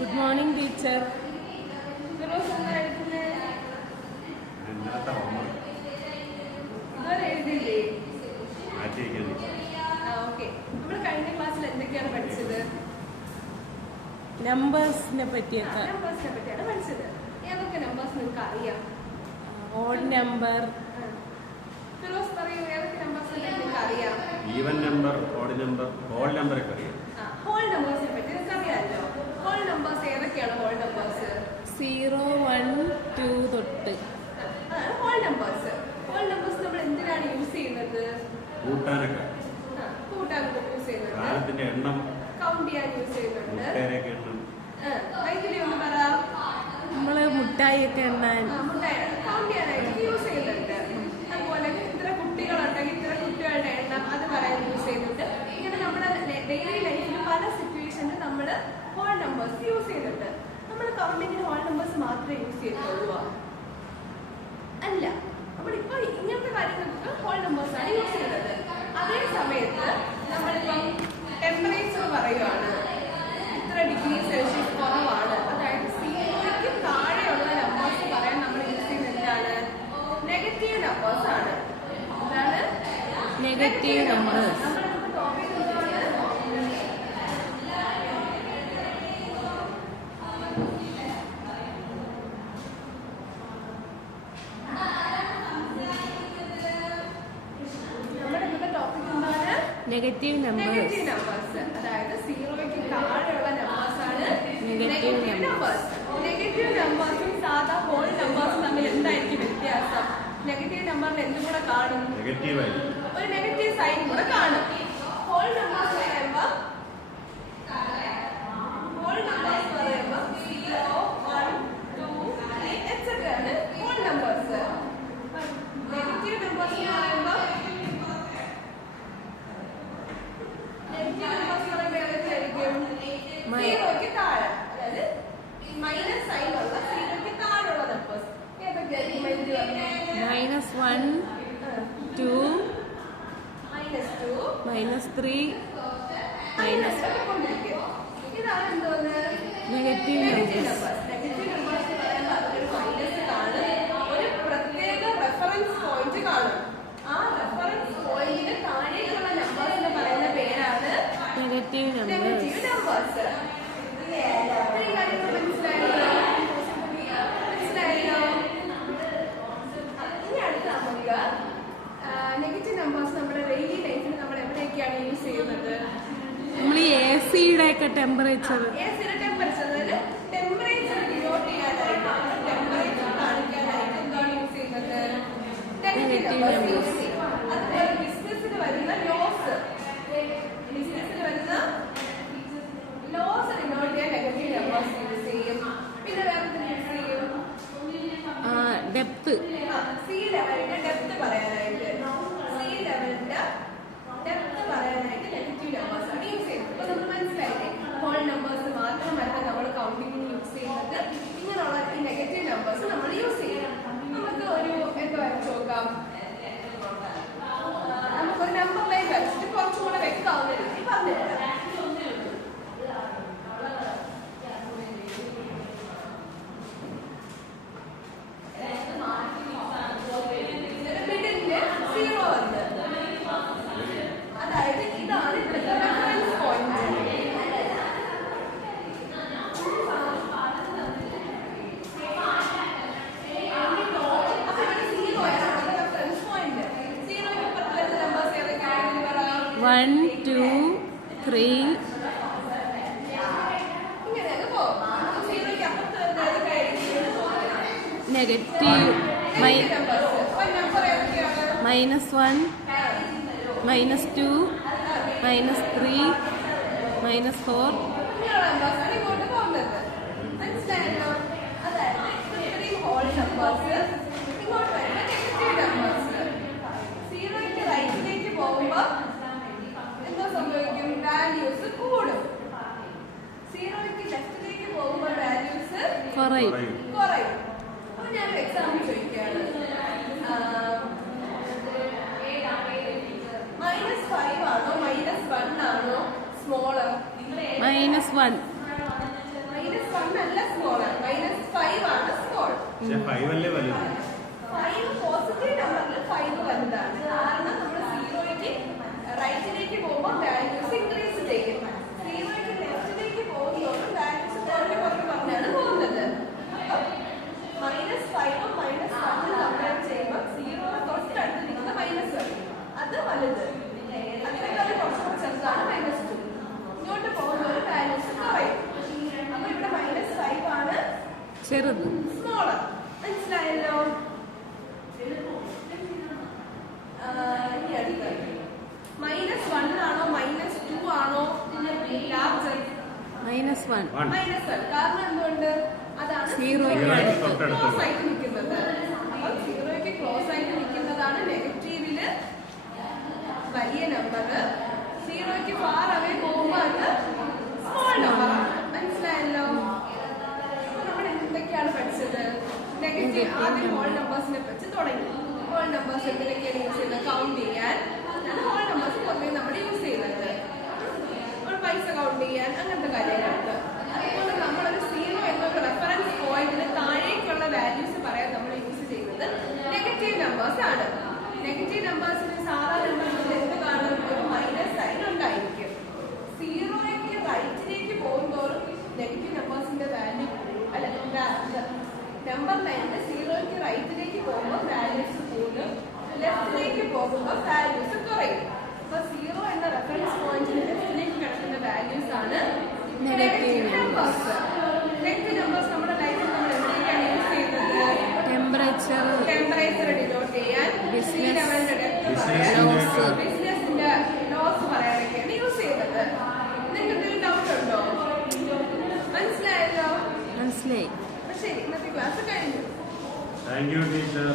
Good morning, teacher. നമ്പേഴ്സിനെ പറ്റിയൊക്കെ പഠിച്ചത്. ഏതൊക്കെ നമ്പേഴ്സ് നിങ്ങൾക്ക് അറിയാം? ഓഡ് നമ്പർ, ഫിറോസ് പറയൂ, ഏതൊക്കെ നമ്പേഴ്സ് നിങ്ങൾക്ക് അറിയാം? Even number, odd number, whole number ഒക്കെ അറിയാം. ഹോൾ നമ്പേഴ്സിനെ പറ്റി നിങ്ങൾക്ക് അറിയാമല്ലോ. ഹോൾ നമ്പേഴ്സ് ഏതൊക്കെയാണ്? ഹോൾ നമ്പേഴ്സ് 0, 1, 2 തൊട്ട് ഹോൾ നമ്പേഴ്സ്. ഹോൾ നമ്പേഴ്സ് നമ്മൾ എന്തിനാണ് യൂസ് ചെയ്യുന്നത്? കൂട്ടാനൊക്കെ, കൂട്ടാനൊക്കെ യൂസ് ചെയ്യുന്നുണ്ട്. കാലത്തിന്റെ എണ്ണം കൗണ്ട് ചെയ്യാൻ യൂസ് ചെയ്യുന്നുണ്ട്. എണ്ണം ഒന്ന് പറ. നമ്മള് മുട്ടായിയൊക്കെ എണ്ണാൻ കൗണ്ട് ചെയ്യാനായിട്ട് യൂസ് ചെയ്യുന്നുണ്ട്. അതുപോലെ ഇത്ര കുട്ടികളുണ്ടെങ്കിൽ ഇത്ര കുട്ടികളുടെ എണ്ണം അത് പറയാൻ യൂസ് ചെയ്യുന്നുണ്ട്. ഇങ്ങനെ നമ്മുടെ ഡെയിലി ലൈഫിൽ പല സിറ്റുവേഷനിൽ നമ്മൾ ഹോൾ നമ്പേഴ്സ് യൂസ് ചെയ്യുന്നുണ്ട്. നമ്മൾ കൗണ്ടിങ്ങിന് ഹോൾ നമ്പേഴ്സ് മാത്രമേ യൂസ് ചെയ്തിട്ടുള്ളൂ അല്ല. നമ്മളിപ്പോ ഇങ്ങനത്തെ കാര്യങ്ങൾക്ക് ഹോൾ നമ്പേഴ്സ് ആണ് യൂസ് ചെയ്യുന്നത്. അതേ സമയത്ത് നമ്മളിപ്പം ടെമ്പറേച്ചർ പറയുവാണ്, ഇത്ര ഡിഗ്രി സെൽഷ്യസ് കുറവാണ്, അതായത് 0ക്ക് താഴെയുള്ള നമ്പേഴ്സ് പറയാൻ നമ്മൾ യൂസ് ചെയ്യുന്നത് എന്താണ്? നെഗറ്റീവ് നമ്പേഴ്സ് ആണ്. എന്താണ്? Negative numbers. Negative numbers. അതായത് 0ക്ക് താഴെയുള്ള നമ്പേഴ്സ് ആണ് നെഗറ്റീവ് നമ്പേഴ്സ്. നെഗറ്റീവ് നമ്പേഴ്സും സാധാ ഹോൾ നമ്പേഴ്സും തമ്മിൽ എന്തായിരിക്കും വ്യത്യാസം? നെഗറ്റീവ് നമ്പറിൽ എന്തും കൂടെ കാണും? ഒരു നെഗറ്റീവ് സൈൻ കൂടെ കാണും. ഹോൾ നമ്പേഴ്സ് പറയുമ്പോൾ 0, 1, 2, 3 etc. ആണ് ഹോൾ നമ്പേഴ്സ്. നെഗറ്റീവ് നമ്പേഴ്സ് എന്ന് പറയുമ്പോൾ സീറോയ്ക്ക് താഴെ, അതായത് മൈനസ് സൈൻ ഉള്ള 0ക്ക് താഴെയുള്ള നമ്പേഴ്സ് ഏതൊക്കെയായിരിക്കും? -1, -2, -3, ഇതാണ് എന്തോന്ന്? Negative numbers. നെഗറ്റീവ് നമ്പേഴ്സ് പറയുമ്പോൾ അതിലൊരു മൈനസ് കാണും, ഒരു പ്രത്യേക റെഫറൻസ് പോയിന്റ് കാണും. ആ റെഫറൻസ് പോയിന്റിന് താഴേക്കുള്ള നമ്പേഴ്സിന് പറയുന്ന പേരാണ് നെഗറ്റീവ് നമ്പേഴ്സ്. മനസ്സിലായല്ലോ? ഇനി അടുത്ത നമുക്ക് നെഗറ്റീവ് നമ്പേഴ്സ് നമ്മുടെ ഡെയിലി ലൈഫിൽ നമ്മൾ എവിടെയൊക്കെയാണ് യൂസ് ചെയ്യുന്നത്? നമ്മൾ AC-യുടെ ഒക്കെ ടെമ്പറേച്ചർ, ടെമ്പറേച്ചർ ഡിനോട്ട് ചെയ്യാനായിട്ട്, ടെമ്പറേച്ചർ കാണിക്കാനായിട്ട് എന്താണ് യൂസ് ചെയ്യുന്നത്? Negative numbers. അതുപോലെ ബിസിനസ്സിൽ വരുന്ന ലോസ്, ലോസ് ഡിനോട്ട് ചെയ്യാൻ നെഗറ്റീവ് നമ്പേഴ്സ് യൂസ് ചെയ്യും. പിന്നെ വേറെ യൂസ് ചെയ്യും ഡെപ്ത്, സീ ലെവലിന്റെ ഡെപ്ത് പറയാനായിട്ട്, സീ ലെവലിന്റെ ഡെപ്ത് പറയാനായിട്ട് നെഗറ്റീവ് നമ്പേഴ്സ് ആണ് യൂസ് ചെയ്യുന്നത്. അപ്പൊ നമ്മൾ മനസ്സിലായില്ലേ, ഹോൾ നമ്പേഴ്സ് മാത്രമല്ല നമ്മൾ കൗണ്ടിങ്ങിന് യൂസ് ചെയ്യുന്നത്. ഇങ്ങനെയുള്ള ഈ നെഗറ്റീവ് നമ്പേഴ്സ് നമ്മൾ യൂസ് ചെയ്യും. നമുക്ക് ഒരു എന്ത് വരച്ചു നോക്കാം? നമുക്കൊരു നമ്പർ ലൈൻ വരച്ചിട്ട് കുറച്ചും കൂടെ വ്യക്തമാവുന്ന രീതി പറഞ്ഞുതരാം. അതായത് ഇതാണ് ഇവിടുത്തെ റെഫറൻസ് പോയിന്റ്. അപ്പൊ ഇവിടെ 0 ആണ് റെഫറൻസ് പോയിന്റ്. 0ക്ക് ഇപ്പുറത്ത് വരുന്ന നമ്പേഴ്സ് ഏതൊക്കെയാണെന്ന് പറയാം? 1, 2, 3. ഇങ്ങനെയൊക്കെ പോകും. 0ക്ക് അപ്പുറത്ത് വരുന്ന ഏതൊക്കെയായിരിക്കും? Negative numbers. നമ്പർ ഏതൊക്കെയാണ്? -1, -2, -3, -4. ഇങ്ങനെയുള്ള നമ്പേഴ്സാണ് ഇങ്ങോട്ട് പോകുന്നത്. മനസ്സിലായല്ലോ? അതായത് ഇത്രയും ഹോൾ നമ്പേഴ്സ് ഇങ്ങോട്ട് വരുന്ന നെഗറ്റീവ് നമ്പേഴ്സ്. 0ക്ക് റൈറ്റിലേക്ക് പോകുമ്പോൾ എന്താ സംഭവിക്കും? വാല്യൂസ് കൂടും. 0ക്ക് ലെഫ്റ്റിലേക്ക് പോകുമ്പോൾ വാല്യൂസ് കുറയും. അപ്പൊ ഞാനൊരു എക്സാമ്പിൾ ചോദിക്കുകയാണ്. -5 ആണോ -1 ആണോ സ്മോളർ? -1. -1 -1 അല്ല സ്മോൾ, -5 ആണ് സ്മോൾ. പക്ഷെ 5 അല്ലേ വലുത്? 5 പോസിറ്റീവ് നമ്പറിൽ 5 വലുതാണ്. കാരണം നമ്മൾ സീറോയ്ക്ക് റൈറ്റിലേക്ക് പോകുമ്പോൾ വാല്യൂസ് ഇൻക്രീസ് ചെയ്യും, സീറോയ്ക്ക് ലെഫ്റ്റിലേക്ക് പോകുമ്പോഴും വാല്യൂസ് കുറഞ്ഞ് പറഞ്ഞാണ് പോകുന്നത്. -5ഉം -1ഉം കമ്പയർ ചെയ്യുമ്പോൾ സീറോ തൊട്ടടുത്ത് നിൽക്കുന്ന -1 അത് വലുത്, അതിനേക്കാൾ കുറച്ചുകൂടി ചെറുതാണ് -2. ഇങ്ങോട്ട് പോകുമ്പോൾ വാല്യൂസ് കുറയും. അപ്പൊ ഇവിടെ -5 ആണ് ചെറുത്. സ്മോളർ. മനസ്സിലായല്ലോ? ഇനി അടുത്തത് -1 ആണോ -2 ആണോ ലാർജർ? -1. -1. കാരണം എന്തുകൊണ്ട്? അതാണ് സീറോയ്ക്ക് അടുത്ത്. ക്ലോസ് ആയിട്ട് നിൽക്കുന്നത്. അപ്പോൾ സീറോയ്ക്ക് ക്ലോസ് ആയിട്ട് നിൽക്കുന്നതാണ് നെഗറ്റീവില് വലിയ നമ്പർ, സീറോയ്ക്ക് ഫാർ അവേ പോകുമ്പോൾ അത് സ്മോൾ നമ്പർ. മനസ്സിലായല്ലോ? നമ്മൾ എന്തൊക്കെയാണ് പഠിച്ചത്? നെഗറ്റീവ് ആദ്യം ഹോൾ നമ്പേഴ്സിനെ വെച്ച് തുടങ്ങി. ഹോൾ നമ്പേഴ്സ് എന്തിനൊക്കെയാണ് യൂസ് ചെയ്യുന്നത്? കൗണ്ട് ചെയ്യാൻ ഹോൾ നമ്പേഴ്സ് പൊതുവെ നമ്മൾ യൂസ് ചെയ്യുന്നത്. പൈസ കൗണ്ട് ചെയ്യാൻ, അങ്ങനത്തെ കാര്യങ്ങൾക്ക്. അതുപോലെ നമ്മളൊരു സീറോ എന്നൊരു റെഫറൻസ് പോയിന്റിന് താഴേക്കുള്ള വാല്യൂസ് പറയാൻ നമ്മൾ യൂസ് ചെയ്യുന്നത് നെഗറ്റീവ് നമ്പേഴ്സ് ആണ്. നെഗറ്റീവ് നമ്പേഴ്സിന് സാധാരണ നമ്പേഴ്സിൽ എന്ത് കാണും? ഒരു മൈനസ് സൈൻ ഉണ്ടായിരിക്കും. സീറോയ്ക്ക് റൈറ്റിലേക്ക് പോകുമ്പോഴും നെഗറ്റീവ് നമ്പേഴ്സിന്റെ വാല്യൂ അല്ല, നമ്പർ ലൈനിൽ സീറോയ്ക്ക് റൈറ്റിലേക്ക് പോകുമ്പോൾ വാല്യൂസ് കൂടും, ലെഫ്റ്റിലേക്ക് പോകുമ്പോൾ വാല്യൂസ് കുറയും. അപ്പൊ സീറോ എന്ന റെഫറൻസ് പോയിന്റിന് ലെഫ്റ്റിലേക്ക് കിടക്കുന്ന വാല്യൂസ് ആണ് നെഗറ്റീവ് നമ്പേഴ്സ്. നെഗറ്റീവ് നമ്പേഴ്സ് നമ്മുടെ ലൈഫിൽ നമ്മൾ എന്തൊക്കെയാണ് യൂസ് ചെയ്യുന്നത്? ടെമ്പറേച്ചർ ഡിനോട്ട് ചെയ്യാൻ, ബിസിനസിന്റെ ലോസ് പറയാനൊക്കെയാണ് യൂസ് ചെയ്യുന്നത്. നിങ്ങൾക്ക് എന്തെങ്കിലും ഡൗട്ട് ഉണ്ടോ? മനസ്സിലായല്ലോ? മനസ്സിലായി. ശരി, ഇന്നത്തെ ക്ലാസ് കഴിഞ്ഞു. Thank you teacher.